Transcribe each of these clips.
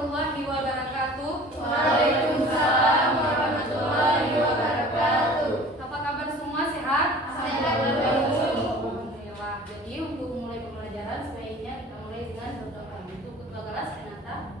warahmatullahi wabarakatuh. Waalaikumsalam warahmatullahi wabarakatuh. Apa kabar semua, sehat? Sehat. Alhamdulillah. Jadi untuk mulai pembelajaran sebaiknya kita mulai dengan berdoa. Untuk kedua kelas, Renata.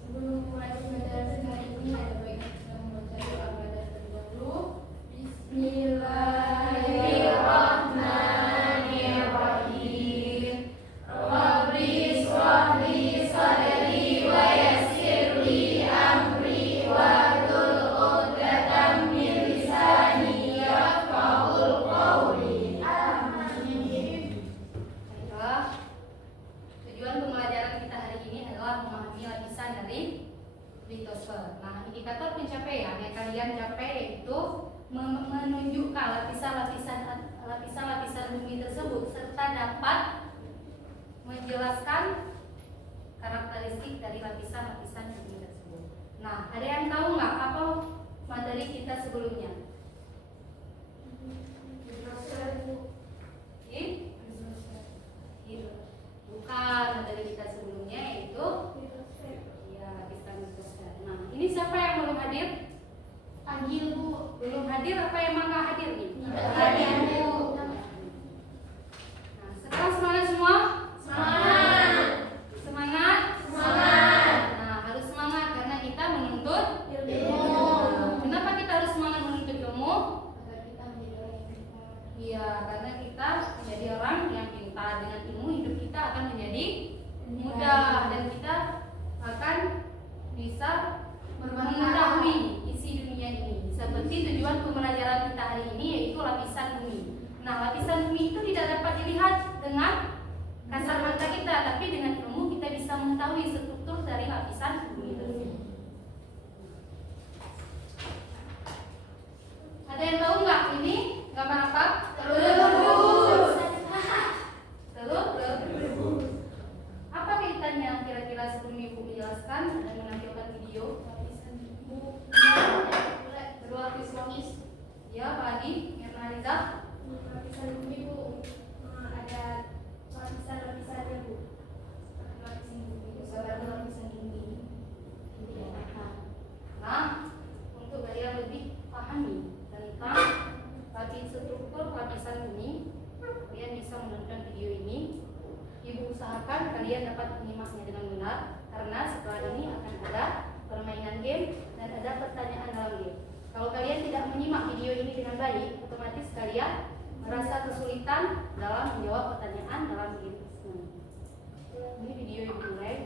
Sebelum mulai pembelajaran hari ini ada baiknya kita membaca doa pada terdahulu. Bismillahirrahmanirrahim. Rabbi shrah li sadri wa yassir li amri wahlul 'uqdatam min lisani yafqahul qawli. Amin. Baiklah. Tujuan pembelajaran kita hari ini adalah memahami lapisan dari litosfer. Nah, indikator pencapaian yang kalian capai yaitu menunjukkan lapisan-lapisan bumi tersebut serta dapat menjelaskan karakteristik dari lapisan-lapisan bumi tersebut. Nah, ada yang tahu nggak apa materi kita sebelumnya? Bukan, materi kita sebelumnya yaitu lapisan litosfer. Nah, ini siapa yang belum hadir? Panggil Bu. Belum hadir apa emang nggak hadir nih? Hadir Bu. Nah, sekarang semangat semua? Semangat. Semangat? Semangat. Nah, harus semangat karena kita menuntut Ilmu. Kenapa kita harus semangat menuntut ilmu? Agar kita menjadi orang yang pintar. Iya, karena kita menjadi orang yang pintar. Dengan ilmu hidup kita akan menjadi mudah dan kita akan bisa mengetahui isi dunia ini. Seperti tujuan pembelajaran kita hari ini yaitu lapisan bumi. Nah, lapisan bumi itu tidak dapat dilihat dengan kasar mata kita, tapi dengan ilmu kita bisa mengetahui struktur dari lapisan bumi tersebut. Ada yang tahu nggak ini gambar apa? Telur. Telur. Apa kaitannya kira-kira sebelum Ibu menjelaskan dan menampilkan video? Lapisan Bu. Kedua lapis. Ya, Pak Adi, Mirna Riza. Lapisan bumi Bu. Ada lapisan-lapisannya Bu. Lapisan bumi. Saudara lapisan bumi. Nah, untuk kalian lebih pahami tentang struktur lapisan bumi, kalian bisa menonton video ini. Ibu usahakan kalian dapat menyimaknya dengan benar, karena setelah ini akan ada permainan game dan ada pertanyaan dalam game. Kalau kalian tidak menyimak video ini dengan baik, otomatis kalian merasa kesulitan dalam menjawab pertanyaan dalam game. Ini video yang mulai.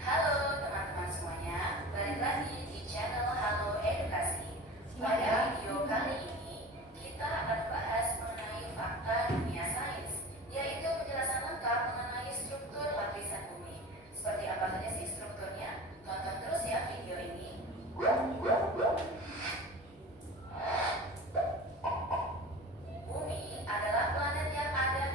Halo teman-teman semuanya, balik lagi di channel Halo Edukasi. Pada video kali ini, kita akan bahas mengenai fakta dunia sains, yaitu penjelasan lengkap mengenai struktur lapisan bumi. Seperti apa saja sih strukturnya? Tonton terus ya video ini. Bumi adalah planet yang ada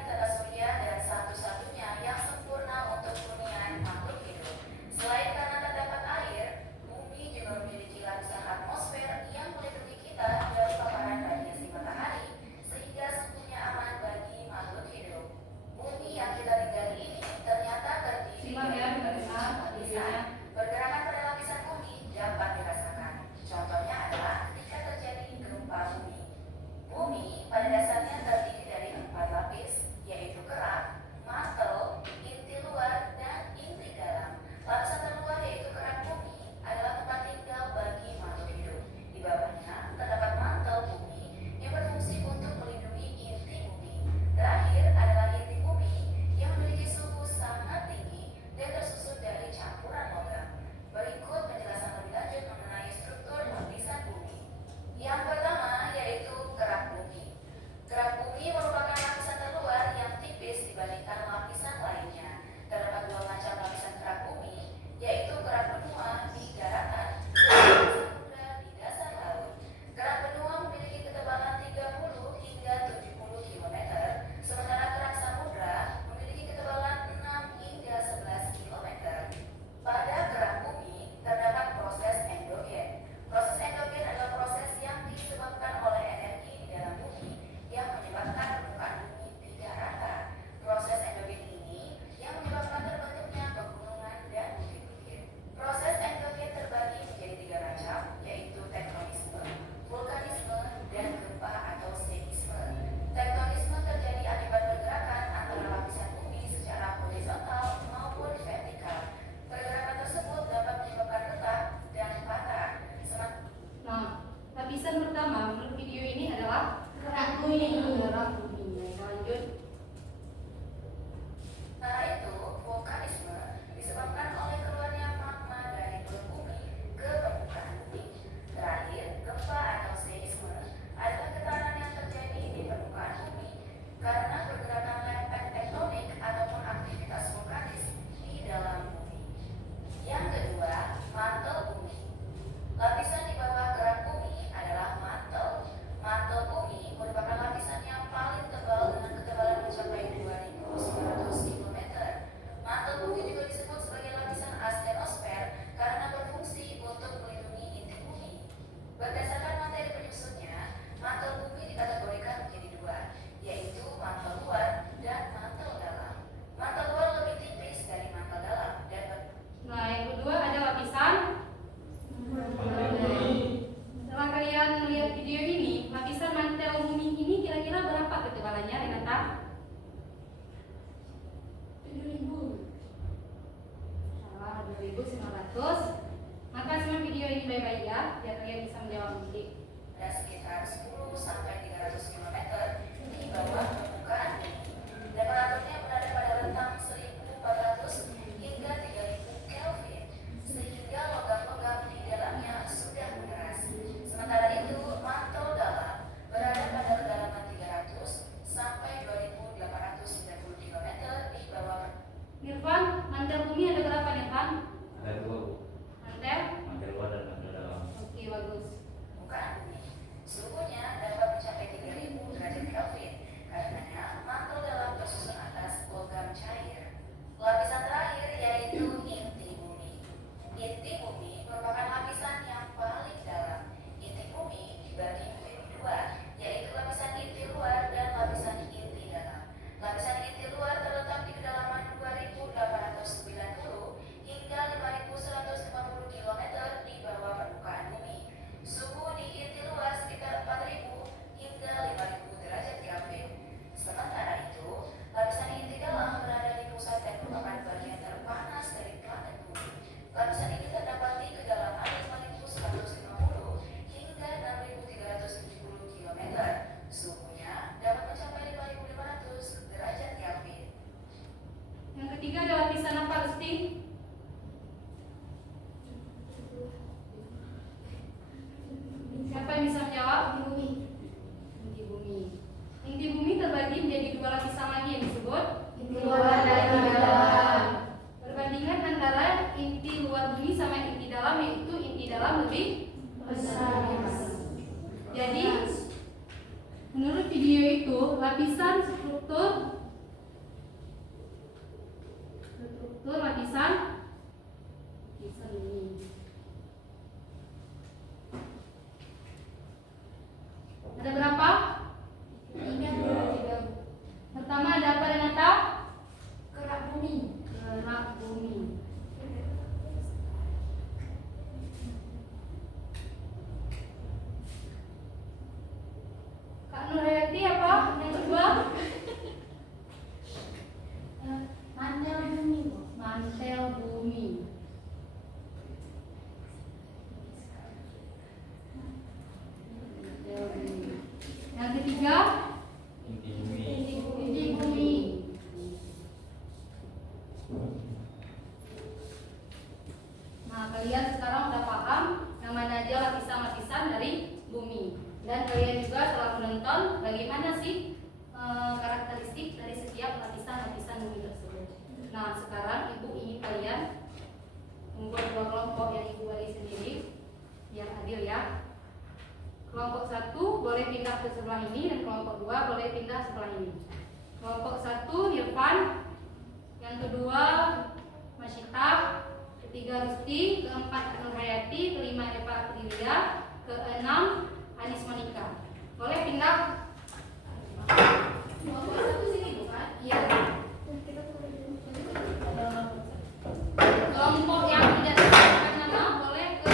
Sel bumi. Sel bumi. Yang ketiga, Inti bumi. inti bumi. Nah, kalian sekarang udah paham yang mana aja lapisan-lapisan dari bumi. Dan kalian juga telah menonton bagaimana sih karakteristik dari setiap lapisan-lapisan bumi tersebut. Nah, sekarang Ibu ingin kalian membuat dua kelompok yang Ibu bagi sendiri biar adil ya. Kelompok 1 boleh pindah ke sebelah ini dan kelompok 2 boleh pindah sebelah ini. Kelompok 1 Irfan, yang kedua Masyita, ketiga Rusti, keempat Nurhayati, kelima Eva Aprilia, keenam Anis Monika. Boleh pindah? Kelompok 1 sini bukan? Iya. Kelompok yang tidak disebutkan nama boleh ke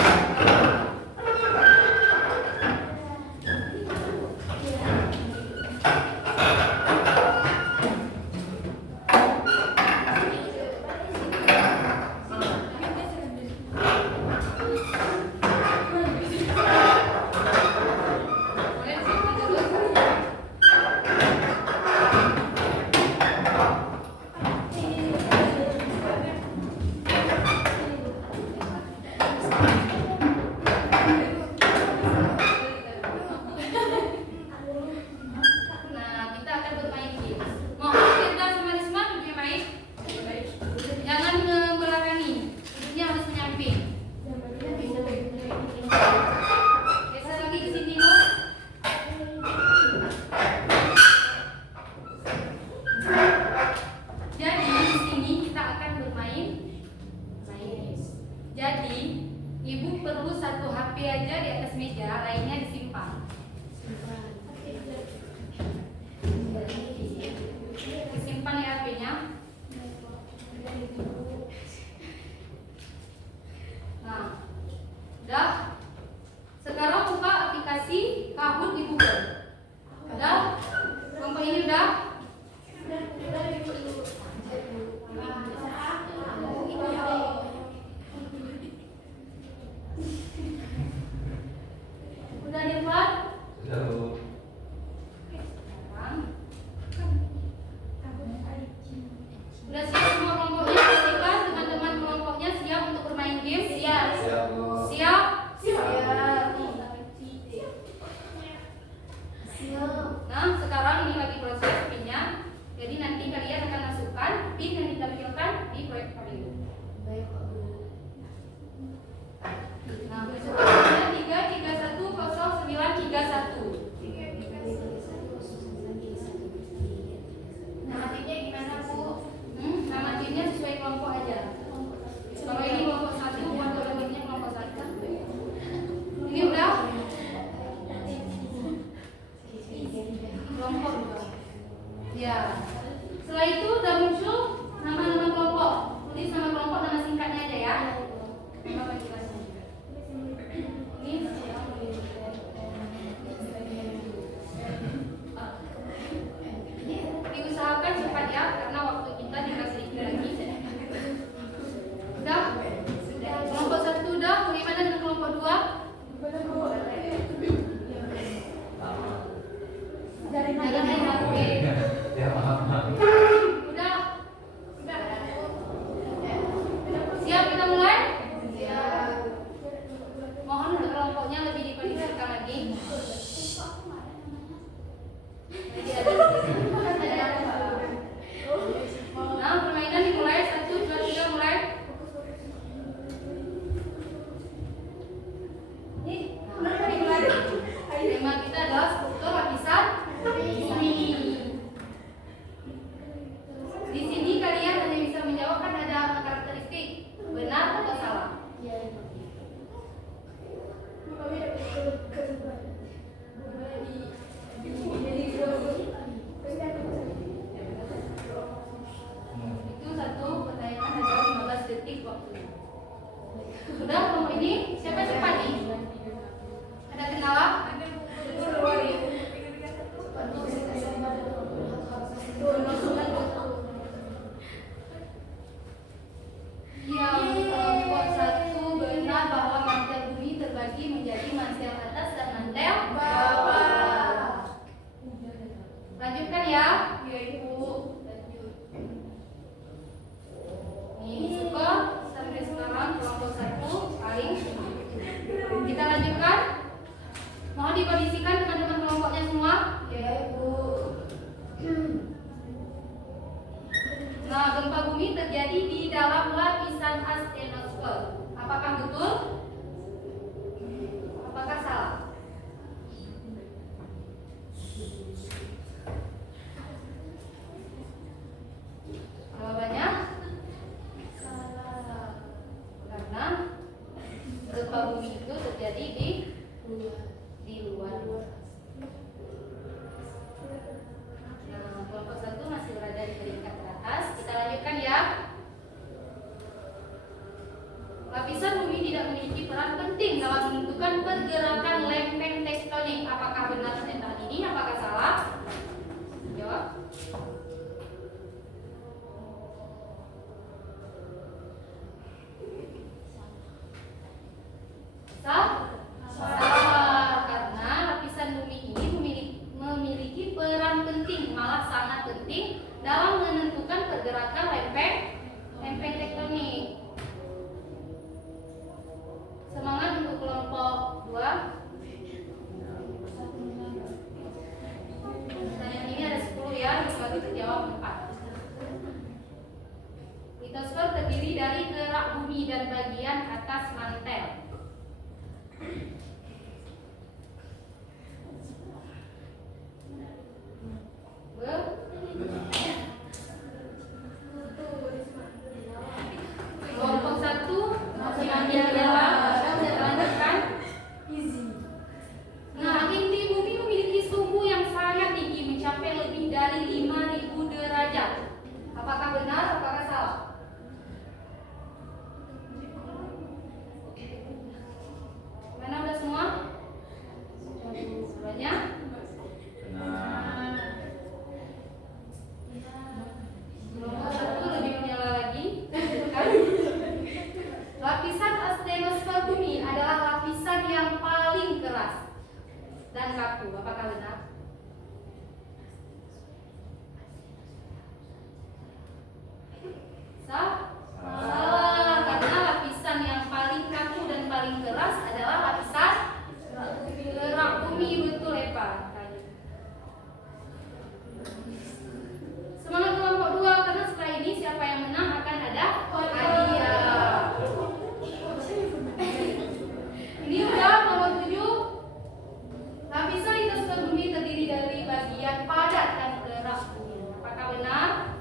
boleh disebutkan dulu. Nah, kita akan bermain games. Mohon Firda sama Risma duduknya baik. Jangan ngebelakangi. Duduknya harus menyamping. Geser lagi ke sini loh. Jadi di sini kita akan bermain games. Jadi Ibu perlu satu HP aja di atas meja, lainnya disimpan. Disimpan ya HP-nya. Nah, udah. Sekarang buka aplikasi Kahoot di Google. Udah? Kelompok ini udah? Udah Irfan? Sudah Bu. Sekarang udah siap semua kelompoknya? Pastikan teman-teman kelompoknya siap untuk bermain game? Siap. Siap Bu. Siap? Nah, sekarang ini lagi proses pinnya. Jadi nanti kalian akan masukkan pin yang ditampilkan di proyektor ini. Nah, besoknya 3310931. Nama timnya gimana, Bu? Nama timnya sesuai kelompok aja. Kalau ini kelompok 1, kelompok lainnya kelompok 1. Ini udah kelompok juga. Ya. Setelah itu udah muncul nama-nama kelompok. Tulis nama kelompok, nama singkatnya aja ya. Nama panggilannya juga. Ini diusahakan cepat ya, karena waktu kita tinggal sedikit lagi. Udah? Kelompok 1 udah. Bagaimana dengan kelompok 2? Jangan main HP. Ya maaf. Udah? Siap kita mulai? Mohon kelompoknya lebih dikondisikan lagi. Jadi ada nah, permainan dimulai. 1, 2, 3 mulai. Tema kita adalah struktur lapisan bumi. Di sini kalian hanya bisa menjawab, kan ada karakteristik benar atau salah. Itu satu pertanyaan ada 15 detik waktunya. Sudah kelompok ini siapa yang cepat nih? Ada kendala? gempa bumi terjadi di dalam lapisan astenosfer. Apakah betul? Apakah salah? Jawabannya salah. Karena gempa bumi itu terjadi di luar. Nah, kelompok 1 masih berada di peringkat teratas. Kita lanjutkan ya. Lapisan bumi tidak memiliki peran penting dalam menentukan pergerakan lempeng tektonik. Apakah benar pernyataan ini? Apakah salah? Jawab. Salah, karena lapisan bumi ini memiliki peran penting, malah sangat penting dalam menentukan pergerakan lempeng tektonik. Semangat untuk kelompok 2. Pertanyaan ini ada 10 ya, yang bagi terjawab 4. Litosfer terdiri dari kerak bumi dan bagian atas mantel. Kelompok 1 masih ambil jawab. Kita lanjutkan. Nah, inti bumi memiliki suhu yang sangat tinggi, mencapai lebih dari 5.000 derajat. Apakah benar? Apakah salah? Mana udah semua? Banyak? Benar. Kelompok 1 lebih menyala lagi. Kan? Lapisan astenosfer bumi adalah lapisan yang paling keras dan kaku. Apakah benar? Salah, karena lapisan yang paling kaku dan paling keras adalah lapisan kerak bumi. Betul, Eva. Semangat kelompok 2, karena setelah ini siapa yang menang akan ada hadiah. Ini udah nomor 7. Lapisan litosfer bumi terdiri dari bagian padat dan kerak bumi. Apakah benar?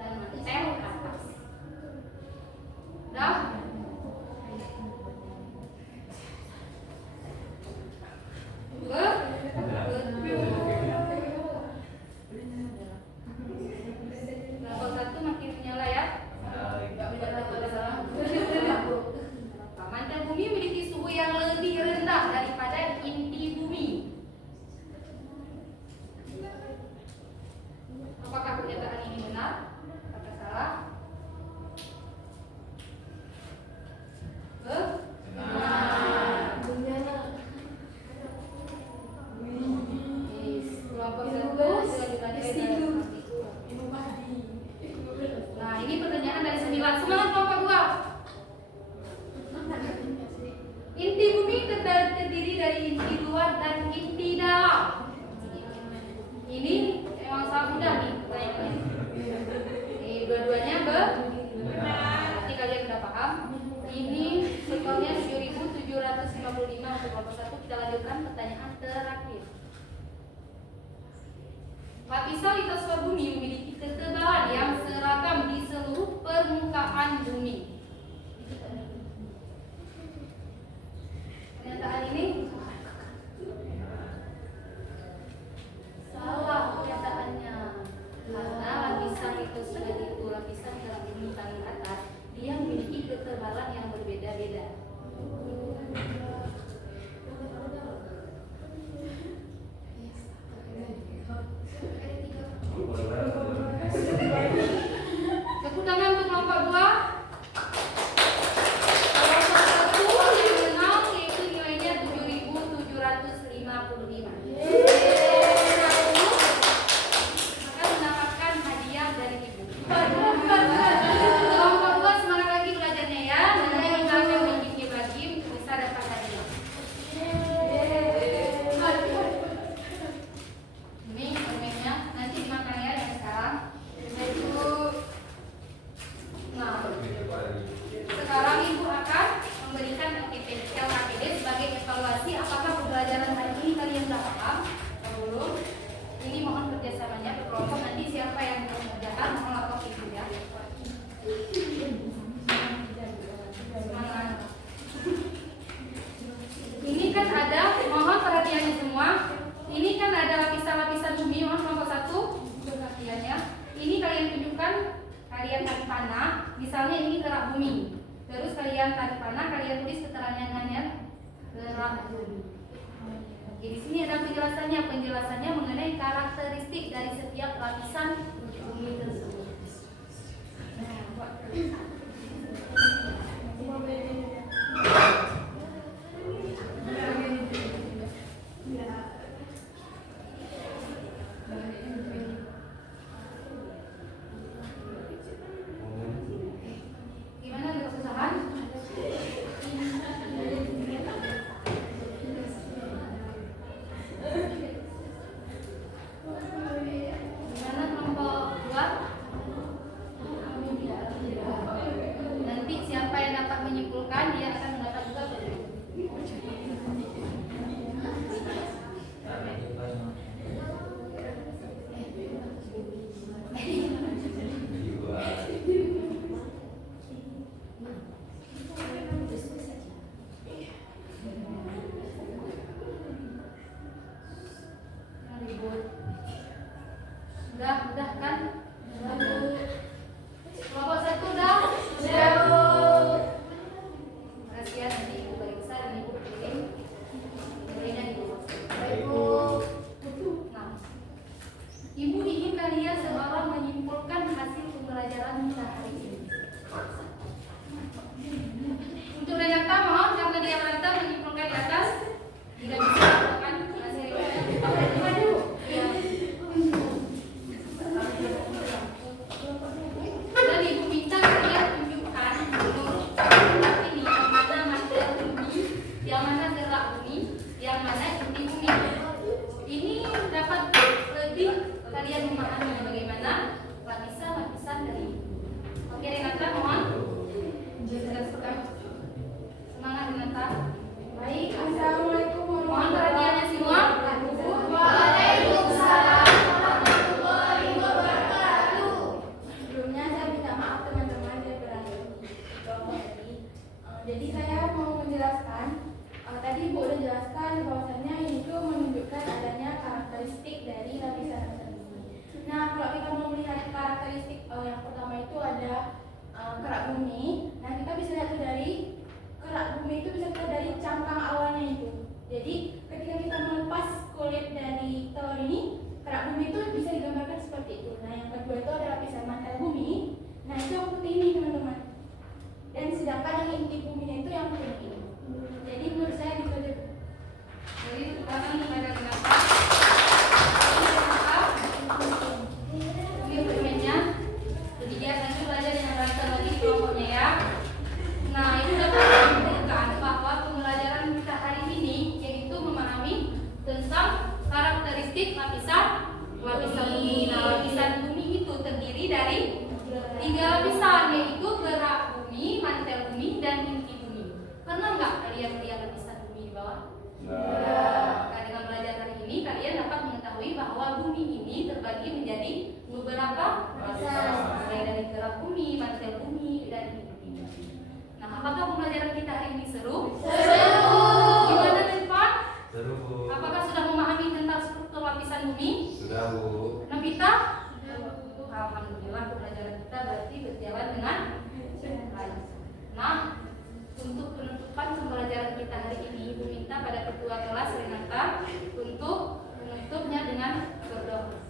Dan mantel atas. Udah? Kelompok 1 makin menyala ya. Mantel bumi memiliki suhu yang lebih rendah daripada inti bumi. Apakah pernyataan ini benar? Apakah salah? Kelompok 1 sudah dilanjutkan. Nah, ini pertanyaan dari 9. Semangat kelompok 2. Inti bumi terdiri dari inti luar dan inti dalam. Ini emang sangat mudah nih pertanyaannya. Ini dua-duanya nanti kalian udah paham. Ini skornya 7.755 untuk kelompok 1. Kita lanjutkan pertanyaan terakhir. Lapisan litosfer bumi memiliki ketebalan yang seragam di seluruh permukaan bumi. Pernyataan ini salah pernyataannya, karena lapisan litosfer itu lapisan dalam bumi paling atas, dia memiliki ketebalan yang berbeda-beda. Tepuk tangan untuk kelompok 2. Kelompok 1 yang menang yaitu nilainya 7.755. Akan mendapatkan hadiah dari ibu. Kelompok 2 semangat lagi belajarnya ya. Nanti kita akan bikin lagi untuk bisa dapat hadiah. Ini permennya nanti dimakan ya yang sekarang. misalnya ini gerak bumi. Terus kalian tarik panah, kalian tulis keterangannya gerak bumi. Oke, di sini ada penjelasannya mengenai karakteristik dari setiap lapisan bumi tersebut. Gimana, ada kesusahan? Gimana kelompok 2? Nanti siapa yang dapat menyimpulkan dia akan mendapat juga poin. Udah kan? Kelompok 1 udah? Makasih ya, nanti ibu balik besar dan ibu kirim nilainya di kelompok 1. Nah, ibu ingin kalian seolah menyimpulkan hasil pembelajaran kita hari ini. Untuk Renata mohon, karena dia Renata menyimpulkan di atas, tidak bisa lakukan hasil dulu. Dan ibu minta kalian tunjukkan ini yang mana mantel bumi, yang mana gerak bumi, yang mana inti bumi. Ini dapat lebih kalian memahami bagaimana lapisan-lapisan dari ini. Oke Renata mohon. Semangat Renata. Baik, assalamualaikum Mohon perhatiannya semua. Waalaikumsalam warahmatullahi wabarakatuh. Sebelumnya saya minta maaf teman-teman saya berada di kelompok tadi. Jadi saya mau menjelaskan. Tadi Ibu udah jelaskan bahwasanya ini tuh menunjukkan adanya karakteristik dari lapisan bumi. Nah, kalau kita mau melihat karakteristik yang pertama itu ada kerak bumi. Nah, kita bisa lihat tuh dari kerak bumi itu bisa kita dari cangkang awalnya itu. Jadi ketika kita melepas kulit dari telur ini, kerak bumi itu bisa digambarkan seperti itu. Nah, yang kedua itu ada lapisan mantel bumi. Nah, itu yang putih ini teman-teman. Dan sedangkan yang inti buminya itu yang kuning ini. Jadi menurut saya gitu aja. Jadi sekarang kepada Renata. Ini dokumennya. Jadi dia nanti belajar dengan Renata lagi di kelompoknya ya. Nah, itu dapat menunjukkan bahwa pembelajaran kita hari ini yaitu memahami tentang karakteristik lapisan bumi. Nah, lapisan bumi itu terdiri dari 3 lapisan, yaitu gerak bumi, mantel bumi, dan inti bumi. Pernah nggak kalian lihat lapisan bumi di bawah? Nah, dengan belajar hari ini kalian dapat mengetahui bahwa bumi ini terbagi menjadi beberapa lapisan, mulai dari gerak bumi, mantel bumi, dan inti bumi. Nah, apakah pembelajaran kita hari ini seru? Seru. Gimana Rizwan? Seru Bu. Apakah sudah memahami tentang struktur lapisan bumi? Sudah Bu. Nabita? Alhamdulillah pembelajaran kita berarti berjalan dengan baik. Nah, untuk penutupan pembelajaran kita hari ini, Ibu minta pada ketua kelas Renata untuk menutupnya dengan berdoa.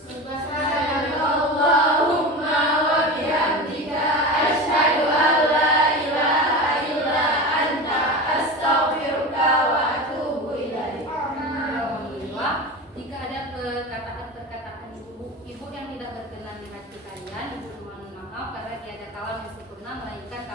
Subhanallahumma wa bihamdika asyhadu an la ilaha illa anta astaghfiruka wa atubu ilaik. Alhamdulillah. Jika ada perkataan-perkataan ibu yang tidak berkenan di hati kalian, ibu mohon maaf karena tiada kalam yang sempurna melainkan